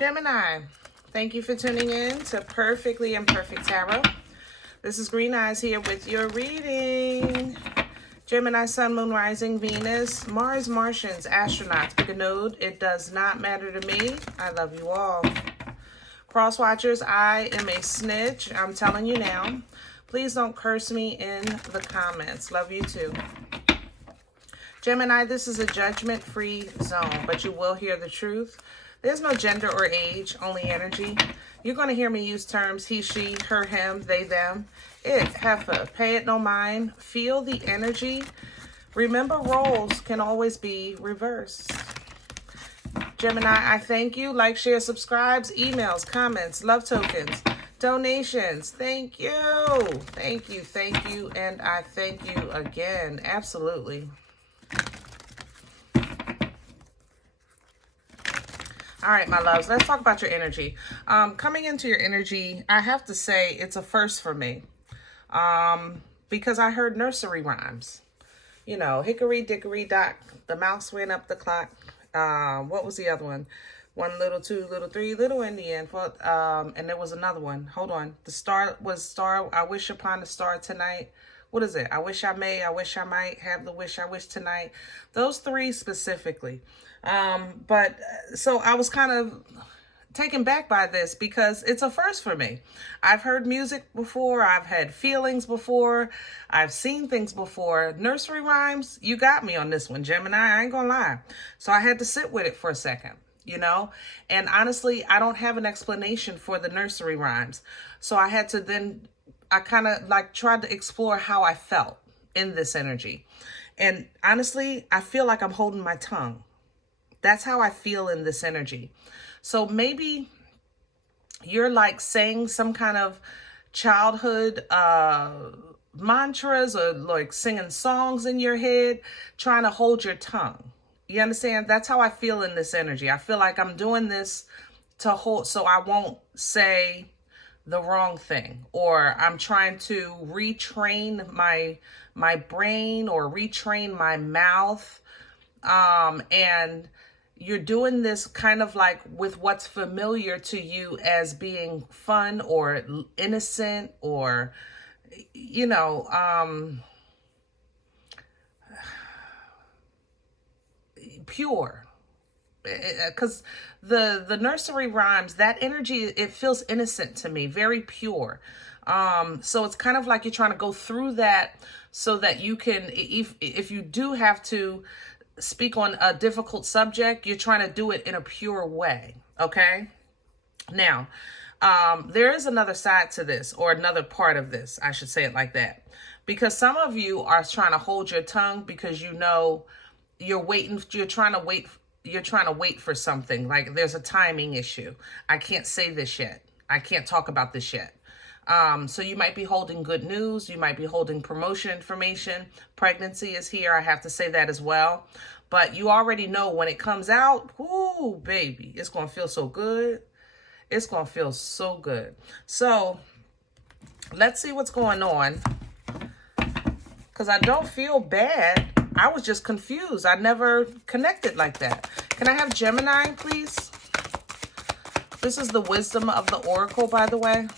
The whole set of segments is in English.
Gemini, thank you for tuning in to Perfectly Imperfect Tarot. This is Green Eyes here with your reading. Gemini, Sun, Moon, Rising, Venus, Mars, Martians, astronauts, pick a node. It does not matter to me. I love you all. Cross watchers, I am a snitch. I'm telling you now. Please don't curse me in the comments. Love you too. Gemini, this is a judgment-free zone, but you will hear the truth. There's no gender or age, only energy. You're going to hear me use terms he, she, her, him, they, them, it, heifer, pay it no mind. Feel the energy. Remember, roles can always be reversed. Gemini, I thank you. Like, share, subscribes, emails, comments, love tokens, donations. Thank you. Thank you. Thank you. And I thank you again. Absolutely. All right, my loves, let's talk about your energy. Coming into your energy, I have to say it's a first for me because I heard nursery rhymes. You know, hickory dickory dock, the mouse went up the clock. What was the other one? One little, two little, three little in the end. And there was another one. Hold on. The star was star. I wish upon the star tonight. What is it? I wish I may. I wish I might have the wish I wish tonight. Those three specifically. But so I was kind of taken back by this because it's a first for me. I've heard music before. I've had feelings before. I've seen things before. Nursery rhymes, you got me on this one, Gemini. I ain't gonna lie. So I had to sit with it for a second, you know? And honestly, I don't have an explanation for the nursery rhymes. So I had to then, I kind of like tried to explore how I felt in this energy. And honestly, I feel like I'm holding my tongue. That's how I feel in this energy. So maybe you're like saying some kind of childhood mantras or like singing songs in your head, trying to hold your tongue. You understand? That's how I feel in this energy. I feel like I'm doing this to hold, so I won't say the wrong thing, or I'm trying to retrain my brain or retrain my mouth. And you're doing this kind of like with what's familiar to you as being fun or innocent or, you know, pure. Because the nursery rhymes, that energy, it feels innocent to me, very pure. So it's kind of like you're trying to go through that so that you can, if you do have to speak on a difficult subject, you're trying to do it in a pure way. Okay. Now, there is another side to this, or another part of this, I should say it like that, because some of you are trying to hold your tongue because you know you're trying to wait for something. Like there's a timing issue. I can't say this yet. I can't talk about this yet. So you might be holding good news. You might be holding promotion information. Pregnancy is here. I have to say that as well. But you already know when it comes out, ooh, baby, it's going to feel so good. It's going to feel so good. So let's see what's going on. Because I don't feel bad. I was just confused. I never connected like that. Can I have Gemini, please? This is the wisdom of the Oracle, by the way.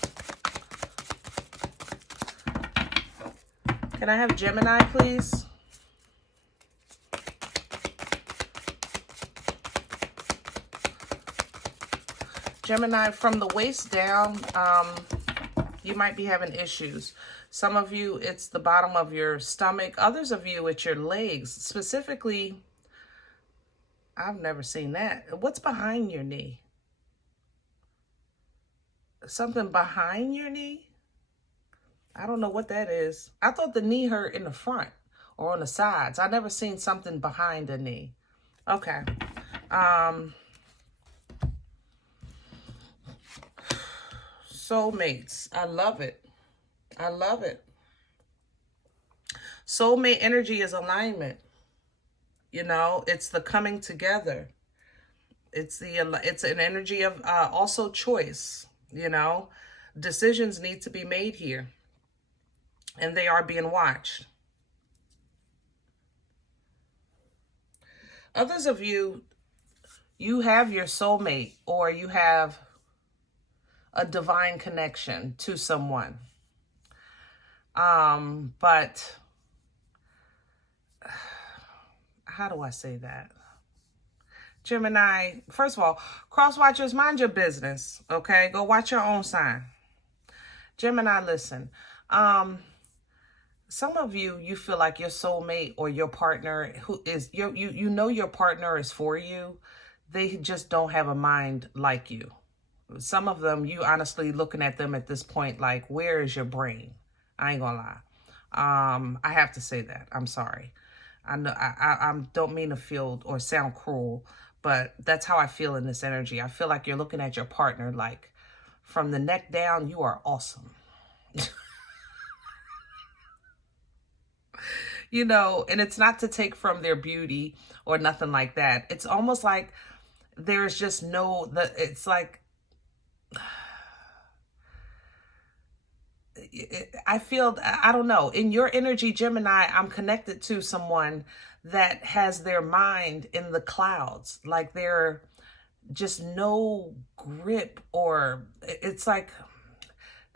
Can I have Gemini, please? Gemini, from the waist down, you might be having issues. Some of you, it's the bottom of your stomach. Others of you, it's your legs. Specifically, I've never seen that. What's behind your knee? Something behind your knee? I don't know what that is. I thought the knee hurt in the front or on the sides. I never seen something behind the knee. Okay. Soulmates. I love it. I love it. Soulmate energy is alignment. You know, it's the coming together. It's an energy of also choice, you know. Decisions need to be made here. And they are being watched. Others of you, You have your soulmate, or you have a divine connection to someone. But how do I say that? Gemini, first of all, cross watchers, mind your business, okay? Go watch your own sign. Gemini, listen. Some of you feel like your soulmate or your partner who is you know your partner is for you. They just don't have a mind like you. Some of them, you honestly looking at them at this point like, where is your brain? I ain't gonna lie. I have to say that. I'm sorry. I know I don't mean to feel or sound cruel, but that's how I feel in this energy. I feel like you're looking at your partner like, from the neck down, you are awesome. You know, and it's not to take from their beauty or nothing like that. It's almost like there's just it's like, I feel, I don't know, in your energy, Gemini, I'm connected to someone that has their mind in the clouds. Like they're just no grip, or it's like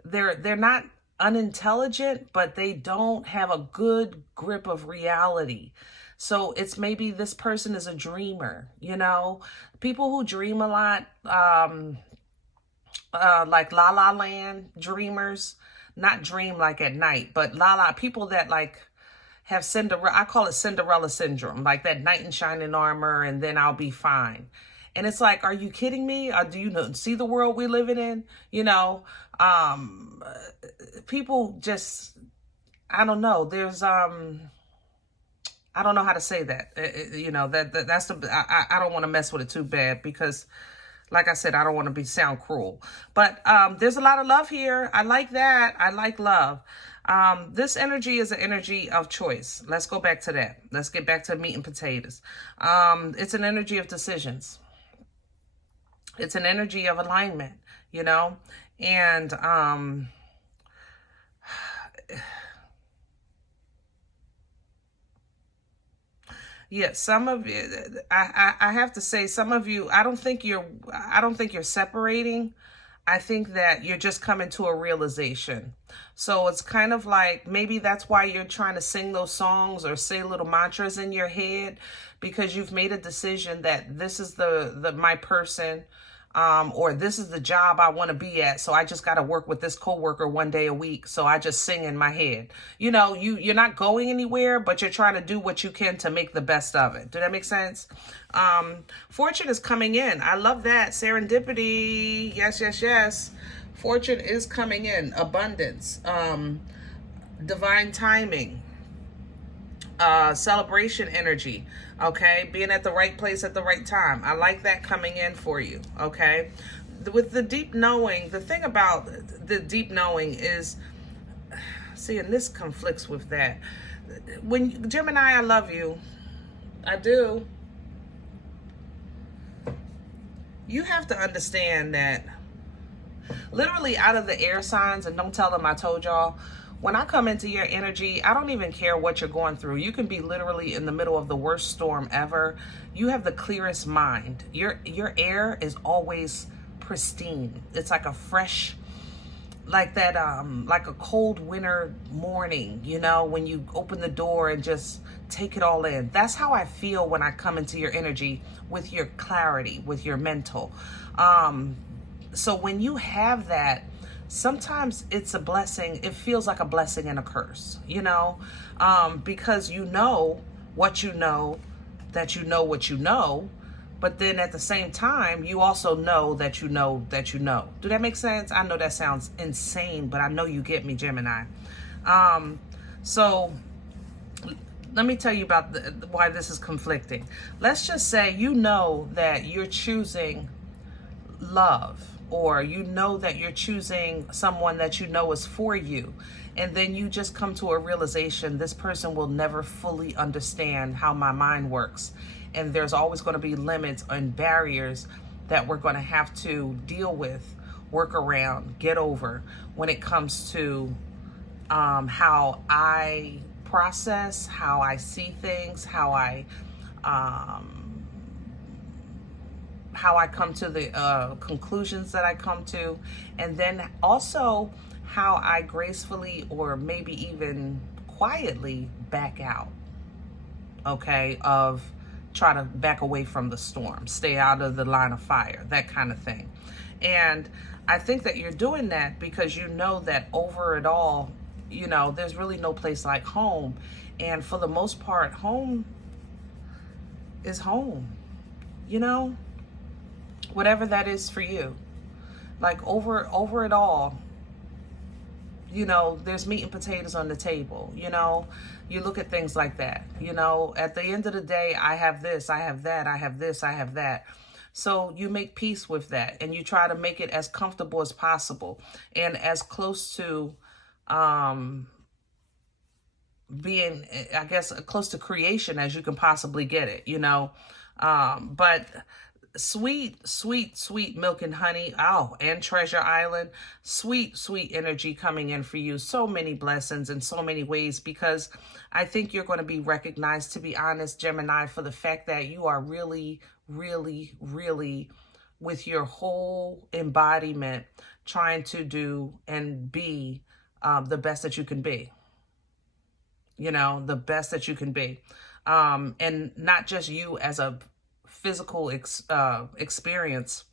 they're not unintelligent, but they don't have a good grip of reality. So it's maybe this person is a dreamer, you know, people who dream a lot, like La La Land dreamers, not dream like at night, but people that like have I call it Cinderella syndrome, like that knight in shining armor and then I'll be fine. And it's like, are you kidding me? Or do you see the world we're living in? You know, people just, I don't know. There's, I don't know how to say that. You know, that's I don't want to mess with it too bad because, like I said, I don't want to sound cruel. But there's a lot of love here. I like that. I like love. This energy is an energy of choice. Let's go back to that. Let's get back to meat and potatoes. It's an energy of decisions. It's an energy of alignment, you know, and yeah, some of you, I have to say, some of you, I don't think you're separating. I think that you're just coming to a realization. So it's kind of like, maybe that's why you're trying to sing those songs or say little mantras in your head, because you've made a decision that this is my person, or this is the job I want to be at. So I just got to work with this coworker one day a week. So I just sing in my head. You know, you're not going anywhere, but you're trying to do what you can to make the best of it. Does that make sense? Fortune is coming in. I love that. Serendipity. Yes, yes, yes. Fortune is coming in. Abundance. Divine timing. Celebration energy. Okay, being at the right place at the right time. I like that coming in for you. Okay, with the deep knowing, the thing about the deep knowing is, see, and this conflicts with that. When Gemini, I love you. I do. You have to understand that literally out of the air signs, and don't tell them I told y'all, when I come into your energy, I don't even care what you're going through. You can be literally in the middle of the worst storm ever. You have the clearest mind. Your air is always pristine. It's like a fresh, like that, like a cold winter morning, you know, when you open the door and just take it all in. That's how I feel when I come into your energy, with your clarity, with your mental. So when you have that, sometimes it's a blessing. It feels like a blessing and a curse, you know, because you know what you know, that you know what you know, but then at the same time, you also know that you know that you know. Do that make sense? I know that sounds insane, but I know you get me, Gemini. So let me tell you about why this is conflicting. Let's just say you know that you're choosing love, or you know that you're choosing someone that you know is for you, and then you just come to a realization, this person will never fully understand how my mind works, and there's always going to be limits and barriers that we're going to have to deal with, work around, get over when it comes to how I process, how I see things, how I how I come to the conclusions that I come to, and then also how I gracefully or maybe even quietly back out, okay, of try to back away from the storm, stay out of the line of fire, that kind of thing. And I think that you're doing that because you know that over it all, you know, there's really no place like home. And for the most part, home is home, you know, whatever that is for you. Like over it all, you know, there's meat and potatoes on the table, you know. You look at things like that, you know, at the end of the day, I have this, I have that, I have this, I have that. So you make peace with that, and you try to make it as comfortable as possible and as close to being, I guess, close to creation as you can possibly get it, you know. But sweet, sweet, sweet milk and honey. Oh, and Treasure Island. Sweet, sweet energy coming in for you. So many blessings in so many ways, because I think you're going to be recognized, to be honest, Gemini, for the fact that you are really, really, really, with your whole embodiment, trying to do and be the best that you can be. You know, the best that you can be. And not just you as a physical experience,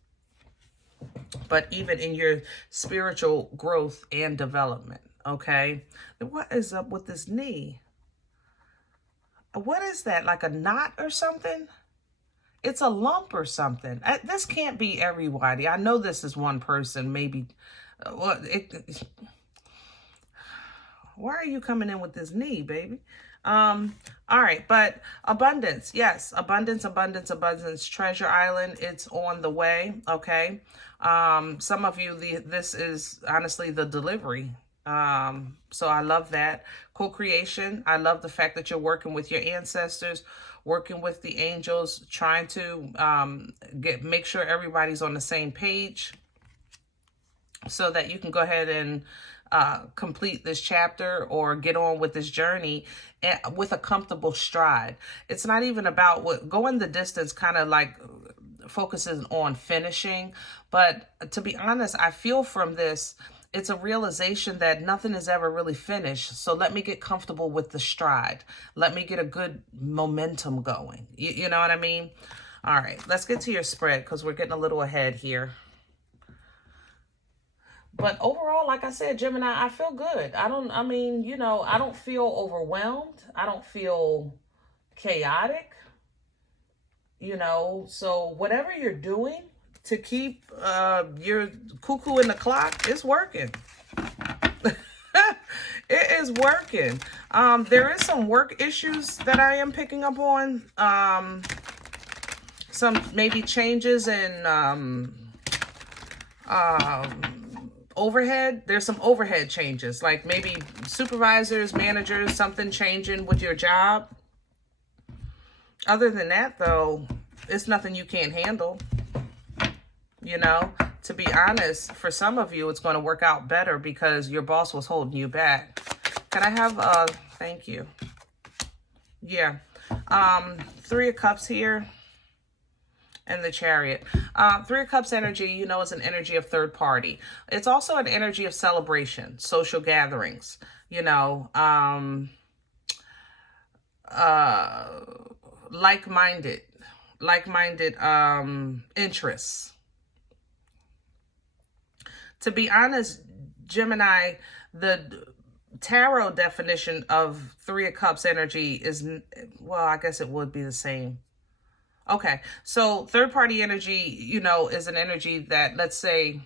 but even in your spiritual growth and development, okay? What is up with this knee? What is that, like a knot or something? It's a lump or something. This can't be everybody. I know this is one person, maybe. Well, why are you coming in with this knee, baby? All right, but abundance, yes, abundance, abundance, abundance. Treasure Island, it's on the way, okay? Some of you, this is honestly the delivery. So I love that. Co-creation, I love the fact that you're working with your ancestors, working with the angels, trying to make sure everybody's on the same page so that you can go ahead and complete this chapter or get on with this journey with a comfortable stride. It's not even about going the distance, kind of like focuses on finishing. But to be honest, I feel from this, it's a realization that nothing is ever really finished. So let me get comfortable with the stride. Let me get a good momentum going. You know what I mean? All right, let's get to your spread because we're getting a little ahead here. But overall, like I said, Gemini, I feel good. I don't feel overwhelmed. I don't feel chaotic, you know. So whatever you're doing to keep your cuckoo in the clock is working. It is working. There is some work issues that I am picking up on. Some maybe changes in overhead. There's some overhead changes, like maybe supervisors, managers, something changing with your job. Other than that, though, it's nothing you can't handle. You know, to be honest, for some of you, it's going to work out better because your boss was holding you back. Can I have, thank you. Yeah. 3 of Cups here. And the Chariot. 3 of Cups energy, you know, is an energy of third party. It's also an energy of celebration, social gatherings, you know, like-minded interests. To be honest, Gemini, the tarot definition of 3 of Cups energy is, well, I guess it would be the same. Okay, so third-party energy, you know, is an energy that, let's say,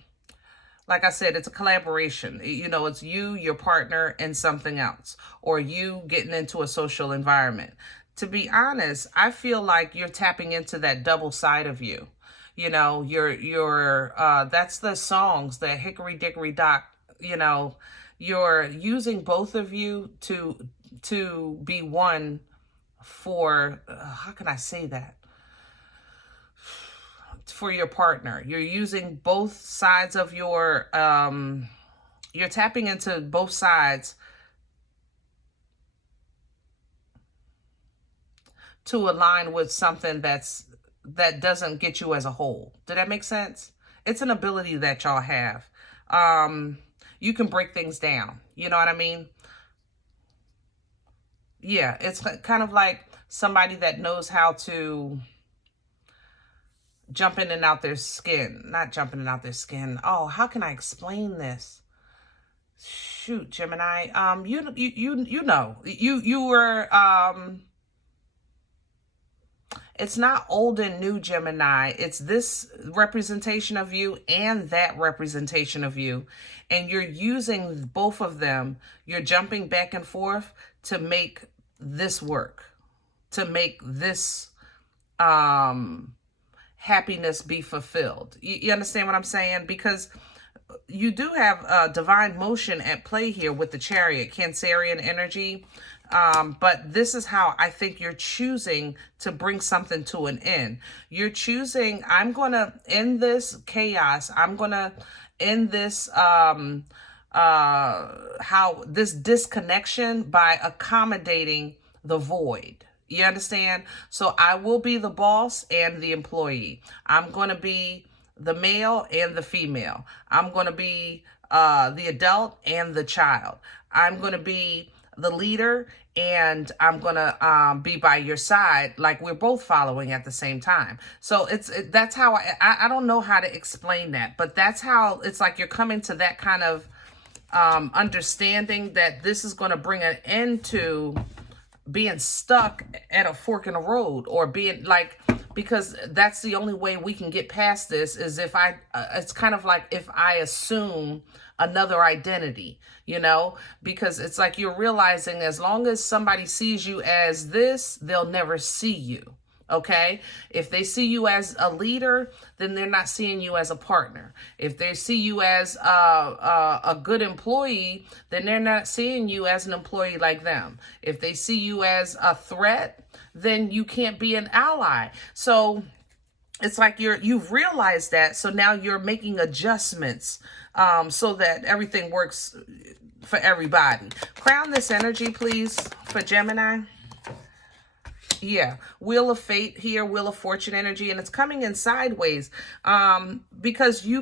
like I said, it's a collaboration. You know, it's you, your partner, and something else, or you getting into a social environment. To be honest, I feel like you're tapping into that double side of you. You know, that's the songs, the Hickory Dickory Dock, you know, you're using both of you to be one for, how can I say that? For your partner. You're using both sides of your, you're tapping into both sides to align with something that's that doesn't get you as a whole. Did that make sense? It's an ability that y'all have. You can break things down. You know what I mean? Yeah, it's kind of like somebody that knows how to jump in and out their skin. Not jumping in and out their skin. Oh, how can I explain this? Shoot, Gemini. You know. You were it's not old and new, Gemini. It's this representation of you and that representation of you. And you're using both of them. You're jumping back and forth to make this work, to make this happiness be fulfilled. You understand what I'm saying? Because you do have divine motion at play here with the Chariot, Cancerian energy. But this is how I think you're choosing to bring something to an end. You're choosing, I'm going to end this chaos. I'm going to end this, how this disconnection by accommodating the void. You understand? So I will be the boss and the employee. I'm going to be the male and the female. I'm going to be the adult and the child. I'm going to be the leader, and I'm going to be by your side, like we're both following at the same time. So that's how I don't know how to explain that, but that's how it's like you're coming to that kind of understanding that this is going to bring an end to being stuck at a fork in the road, or being like, because that's the only way we can get past this is if it's kind of like if I assume another identity, you know, because it's like you're realizing as long as somebody sees you as this, they'll never see you. Okay. If they see you as a leader, then they're not seeing you as a partner. If they see you as a good employee, then they're not seeing you as an employee like them. If they see you as a threat, then you can't be an ally. So it's like you've realized that. So now you're making adjustments so that everything works for everybody. Crown this energy, please, for Gemini. Yeah, Wheel of Fate here, Wheel of Fortune energy, and it's coming in sideways because you're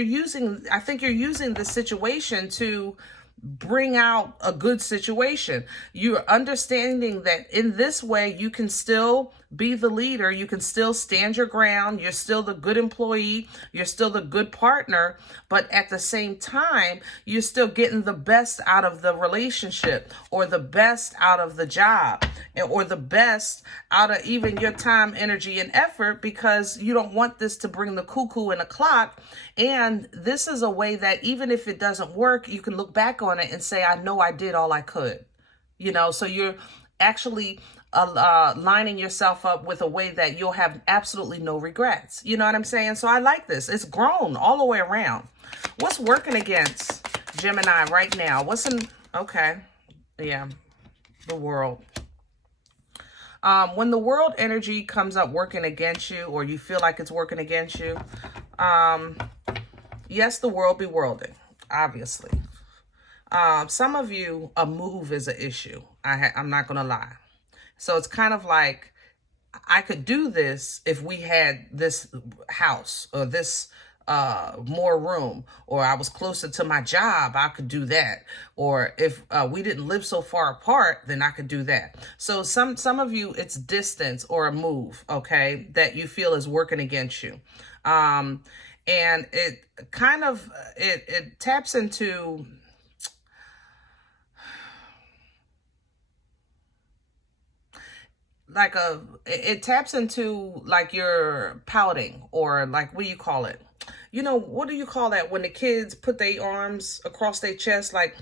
using, I think you're using the situation to bring out a good situation. You're understanding that in this way, you can still be the leader. You can still stand your ground. You're still the good employee. You're still the good partner. But at the same time, you're still getting the best out of the relationship, or the best out of the job, or the best out of even your time, energy, and effort, because you don't want this to bring the cuckoo in the clock. And this is a way that even if it doesn't work, you can look back on it and say, I know I did all I could. You know, so you're actually lining yourself up with a way that you'll have absolutely no regrets. You know what I'm saying? So I like this. It's grown all the way around. What's working against Gemini right now? Okay. Yeah. The World. When the World energy comes up working against you, or you feel like it's working against you, yes, the world be worlding, obviously. Some of you, a move is an issue. I'm not going to lie. So it's kind of like, I could do this if we had this house, or this more room, or I was closer to my job, I could do that. Or if we didn't live so far apart, then I could do that. So some of you, it's distance or a move, okay, that you feel is working against you. And it kind of, it taps into, like it taps into like you're pouting, or like, what do you call it? You know, what do you call that when the kids put their arms across their chest, like,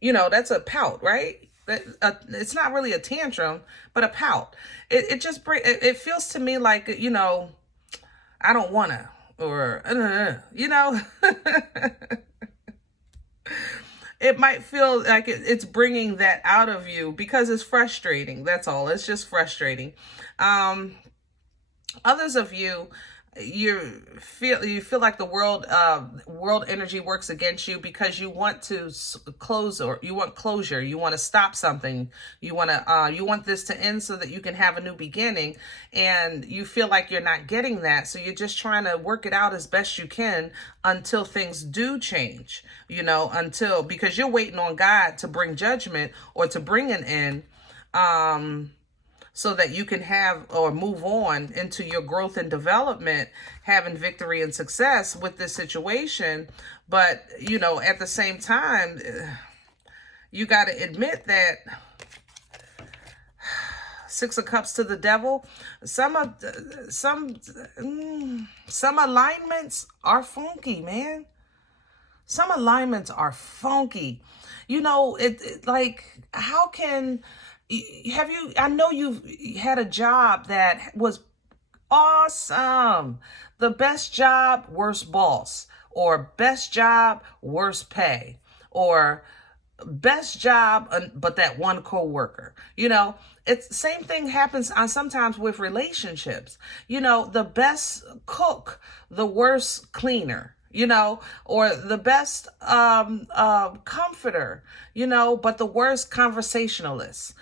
you know, that's a pout, right? It's not really a tantrum, but a pout. It just it feels to me like, you know, I don't wanna, or, you know, it might feel like it's bringing that out of you because it's frustrating. That's all. It's just frustrating. Others of you, you feel like the world energy works against you because you want to close, or you want closure, you want to stop something, you want this to end so that you can have a new beginning, and you feel like you're not getting that, so you're just trying to work it out as best you can until things do change, because you're waiting on God to bring judgment or to bring an end, so that you can have or move on into your growth and development, having victory and success with this situation. But, at the same time, you got to admit that Six of Cups to the Devil, some alignments are funky, man. Some alignments are funky. Like, how can... I know you've had a job that was awesome. The best job, worst boss. Or best job, worst pay. Or best job, but that one coworker. It's the same thing happens sometimes with relationships. The best cook, the worst cleaner. Or the best comforter, but the worst conversationalist,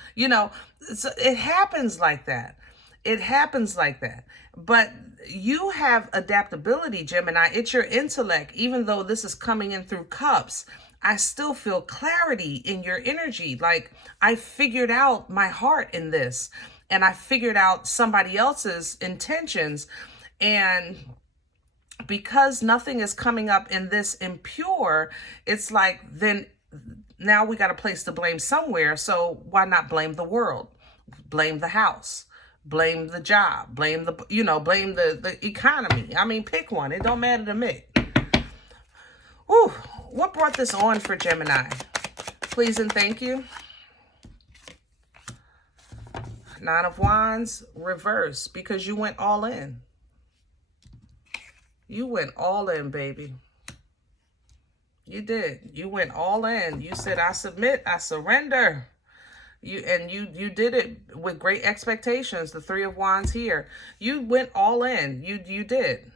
so it happens like that. It happens like that. But you have adaptability, Gemini. It's your intellect. Even though this is coming in through cups, I still feel clarity in your energy. Like, I figured out my heart in this, and I figured out somebody else's intentions, and because nothing is coming up in this impure, it's like, then now we got a place to blame somewhere. So why not blame the world? Blame the house, blame the job, blame the economy. I mean, pick one. It don't matter to me. Whew. What brought this on for Gemini? Please and thank you. Nine of Wands, reverse, because you went all in. You went all in, baby. You did. You went all in. You said, I submit, I surrender. You did it with great expectations. The Three of Wands here. You went all in. You did.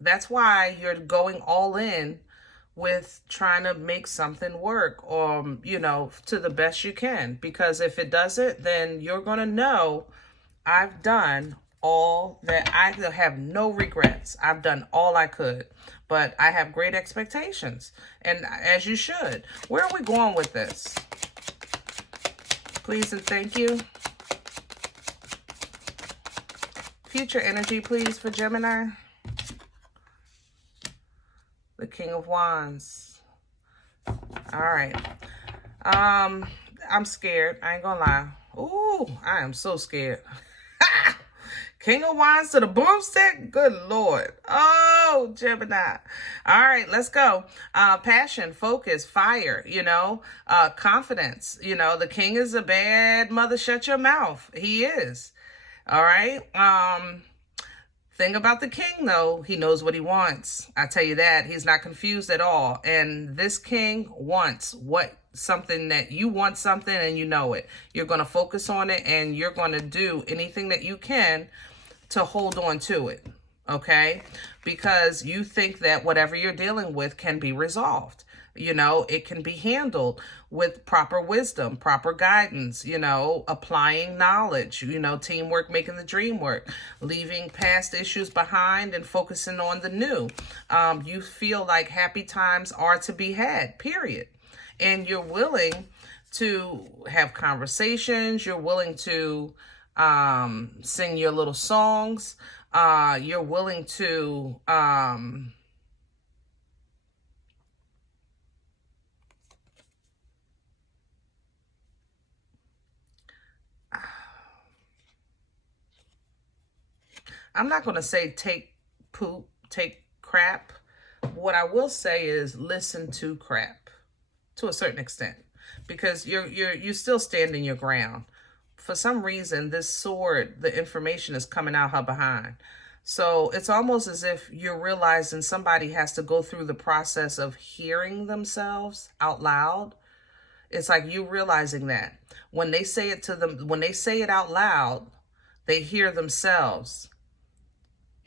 That's why you're going all in with trying to make something work, or, to the best you can. Because if it doesn't, then you're going to know, I've done all that. I have no regrets. I've done all I could, but I have great expectations, and as you should. Where are we going with this? Please and thank you. Future energy, please, for Gemini. The King of Wands. All right. I'm scared. I ain't gonna lie. Ooh, I am so scared. King of Wands to the broomstick? Good Lord. Oh, Gemini. All right, let's go. Passion, focus, fire, confidence. The king is a bad mother, shut your mouth. He is. All right. Thing about the king, though, he knows what he wants. I tell you that. He's not confused at all. And this king wants something that you want, something, and you know it. You're going to focus on it, and you're going to do anything that you can to hold on to it, okay? Because you think that whatever you're dealing with can be resolved. It can be handled with proper wisdom, proper guidance, applying knowledge, teamwork, making the dream work, leaving past issues behind and focusing on the new. You feel like happy times are to be had, period. And you're willing to have conversations. You're willing to sing your little songs. You're willing to I'm not going to say take poop, take crap. What I will say is listen to crap to a certain extent, because you're still standing your ground. For some reason, this sword, the information is coming out her behind. So it's almost as if you're realizing somebody has to go through the process of hearing themselves out loud. It's like you realizing that when they say it to them, when they say it out loud, they hear themselves.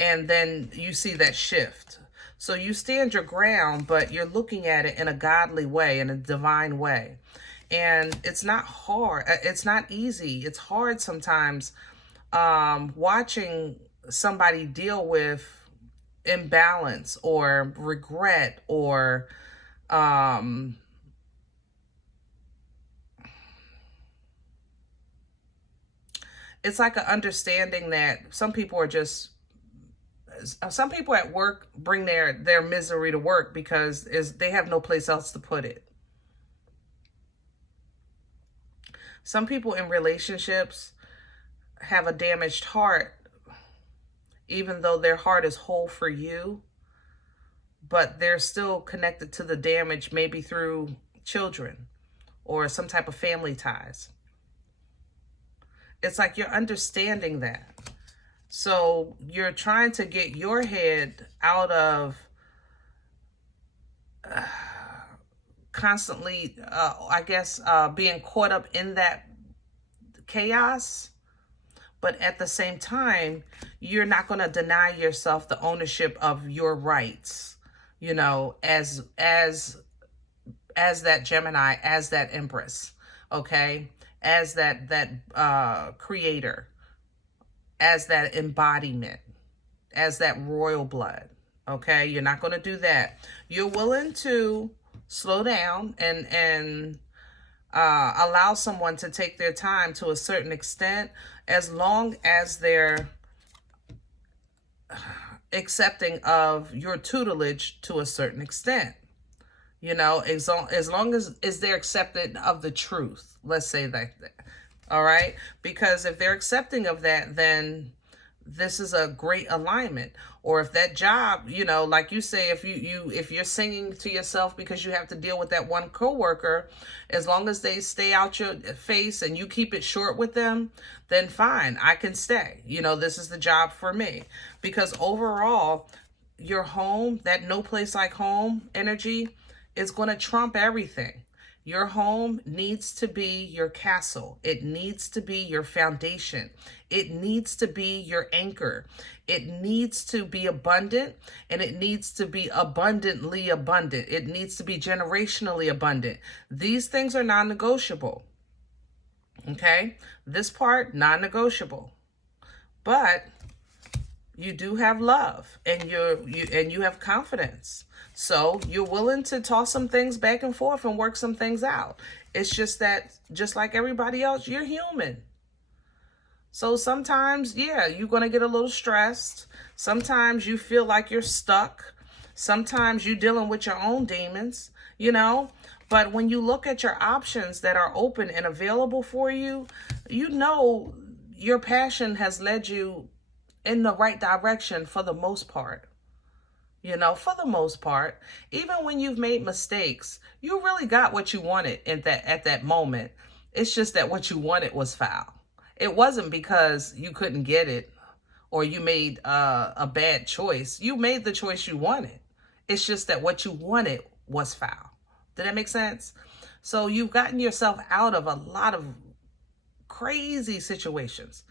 and then you see that shift. So you stand your ground, but you're looking at it in a godly way, in a divine way. And it's not hard. It's not easy. It's hard sometimes watching somebody deal with imbalance or regret or it's like an understanding that some people at work bring their misery to work because they have no place else to put it. Some people in relationships have a damaged heart, even though their heart is whole for you, but they're still connected to the damage, maybe through children or some type of family ties. It's like you're understanding that. So you're trying to get your head out of constantly, being caught up in that chaos. But at the same time, you're not going to deny yourself the ownership of your rights, as that Gemini, as that Empress, okay? As that creator, as that embodiment, as that royal blood, okay? You're not going to do that. You're willing to slow down and allow someone to take their time to a certain extent, as long as they're accepting of your tutelage to a certain extent. As long as they're accepting of the truth, let's say that. All right? Because if they're accepting of that, then this is a great alignment. Or if that job, like you say, if you're singing to yourself because you have to deal with that one coworker, as long as they stay out your face and you keep it short with them, then fine, I can stay. This is the job for me. Because overall, your home, that no place like home energy, is going to trump everything. Your home needs to be your castle. It needs to be your foundation. It needs to be your anchor. It needs to be abundant, and it needs to be abundantly abundant. It needs to be generationally abundant. These things are non-negotiable. Okay? This part, non-negotiable. But you do have love, and you have confidence. So you're willing to toss some things back and forth and work some things out. It's just that, just like everybody else, you're human. So sometimes, yeah, you're going to get a little stressed. Sometimes you feel like you're stuck. Sometimes you're dealing with your own demons, But when you look at your options that are open and available for you, your passion has led you in the right direction for the most part. For the most part, even when you've made mistakes, you really got what you wanted at that moment. It's just that what you wanted was foul. It wasn't because you couldn't get it or you made a bad choice. You made the choice you wanted. It's just that what you wanted was foul. Did that make sense? So you've gotten yourself out of a lot of crazy situations.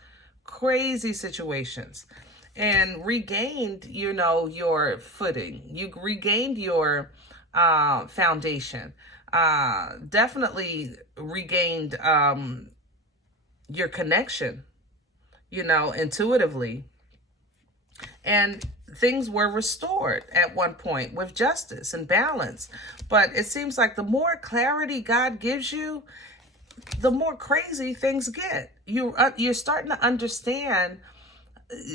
And regained, your footing. You regained your foundation. Definitely regained your connection, intuitively. And things were restored at one point with justice and balance. But it seems like the more clarity God gives you, the more crazy things get. You're starting to understand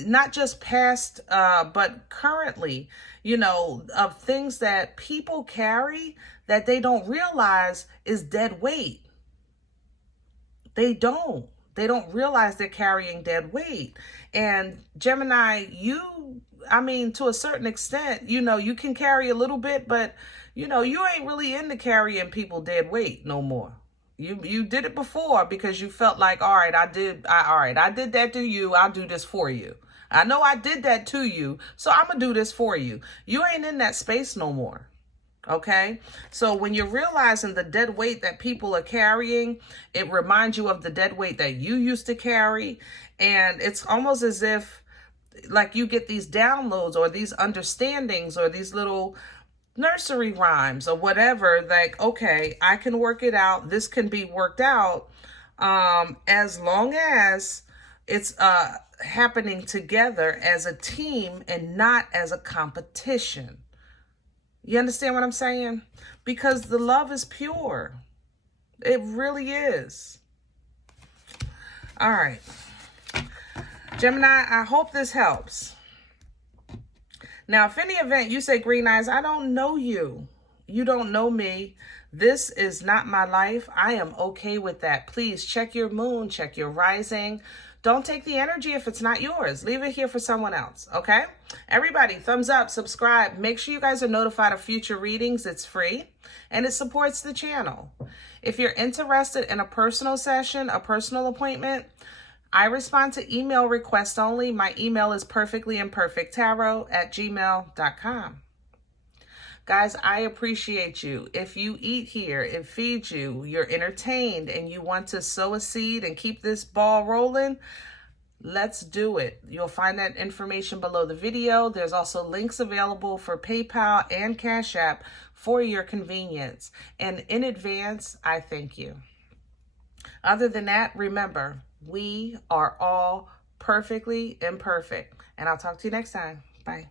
not just past, but currently, of things that people carry that they don't realize is dead weight. They don't realize they're carrying dead weight. And Gemini, to a certain extent, you can carry a little bit, but, you ain't really into carrying people dead weight no more. You did it before because you felt like, all right, I did that to you. I'll do this for you. I know I did that to you, so I'm going to do this for you. You ain't in that space no more. Okay? So when you're realizing the dead weight that people are carrying, it reminds you of the dead weight that you used to carry. And it's almost as if like you get these downloads or these understandings or these little nursery rhymes or whatever, like, okay, I can work it out. This can be worked out, as long as it's happening together as a team and not as a competition. You understand what I'm saying? Because the love is pure. It really is. All right. Gemini, I hope this helps. Now, if any event you say, Green Eyes, I don't know you. You don't know me. This is not my life. I am okay with that. Please check your moon, check your rising. Don't take the energy if it's not yours. Leave it here for someone else, okay? Everybody, thumbs up, subscribe. Make sure you guys are notified of future readings. It's free, and it supports the channel. If you're interested in a personal session, a personal appointment, I respond to email requests only. My email is perfectlyimperfecttarot@gmail.com. Guys, I appreciate you. If you eat here, it feeds you, you're entertained, and you want to sow a seed and keep this ball rolling, let's do it. You'll find that information below the video. There's also links available for PayPal and CashApp for your convenience. And in advance, I thank you. Other than that, remember, we are all perfectly imperfect. And I'll talk to you next time. Bye.